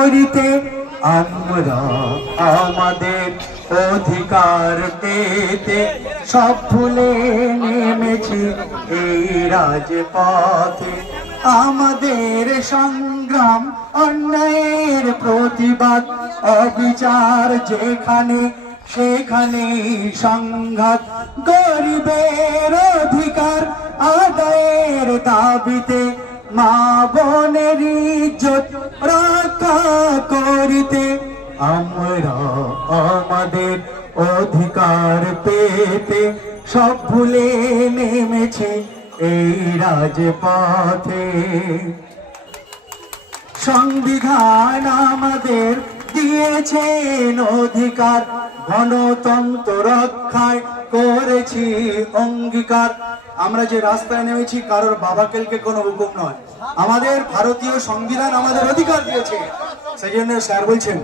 করিতে আমরা আমাদের অধিকার পেতে সব ভুলে নেমেছি এই রাজপথে। আমাদের সংগ্রাম অন্যায়ের প্রতিবাদ, অবিচার যেখানে সেখানে সংঘাত, গরিবের অধিকার আদায়ের দাবিতে মা বোনের ইজ্জত রক্ষা করিতে আমরা আমাদের অধিকার পেতে সব ভুলে নেমেছি এই রাজপথে। সংবিধান আমাদের দিয়েছেন অধিকার, গণতন্ত্র রক্ষায় করেছি অঙ্গীকার। আমরা যে রাস্তায় নেমেছি কারোর বাবাকেলকে কোনো হুকুম নয়, আমাদের ভারতীয় সংবিধান আমাদের অধিকার দিয়েছে। সেই জন্য স্যার বলছেন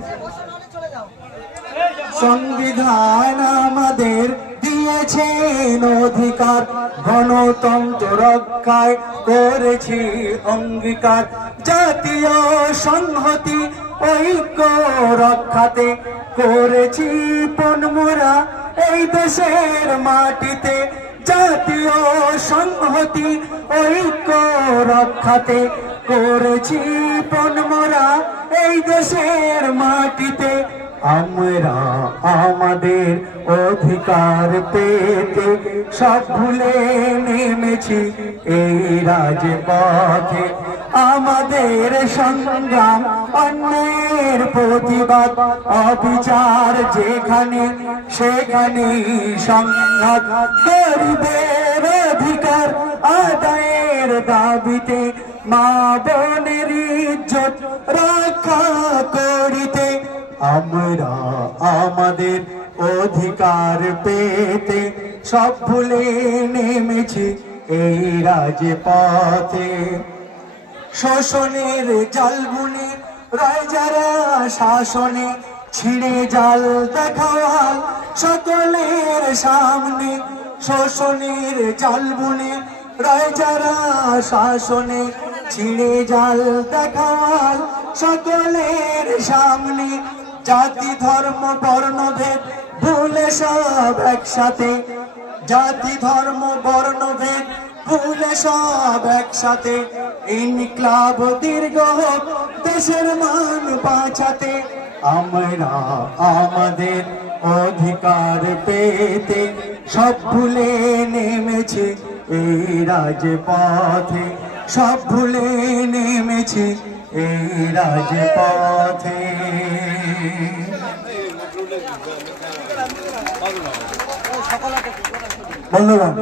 সংবিধান আমাদের দিয়েছেন অধিকার, গণতন্ত্র রক্ষায় করেছি অঙ্গীকার। জাতীয় সংহতি ঐক্য রক্ষাতে করেছি পণমোরা এই দেশের মাটিতে। জাতীয় সংহতি ঐক্য রক্ষাতে করেছি পণমোরা এই দেশের মাটিতে। আমরা আমাদের অধিকার পেতে সব ভুলে নেমেছি এই রাজপথে। আমাদের সংগ্রাম অন্যায়ের প্রতিবাদ, অবিচার যেখানে সেখানে সংঘাত, গরিবের অধিকার আদায়ের দাবিতে মা বোনের ইজ্জত রক্ষা করিতে আমরা আমাদের অধিকার পেতে সব ভুলে নেমেছি এই রাজপথে। শোষণের জাল বুনে রয় যারা শাসনে, ছিঁড়ে জাল দেখাও সকলের সামনে। শোষণের জাল বুনে রয় যারা শাসনে, ছিঁড়ে জাল দেখাও সকলের সামনে। জাতি ধর্ম বর্ণভেদ ভুলে সব একসাথে, জাতি ধর্ম বর্ণভেদ ভুলে সব একসাথে। ইনকিলাব দীর্ঘ হোক দেশের মান বাঁচাতে আমরা আমাদের অধিকার পেতে সব ভুলে নেমেছি এই রাজপথে। সব ভুলে নেমেছি এই রাজপথে। ধন্যবাদ।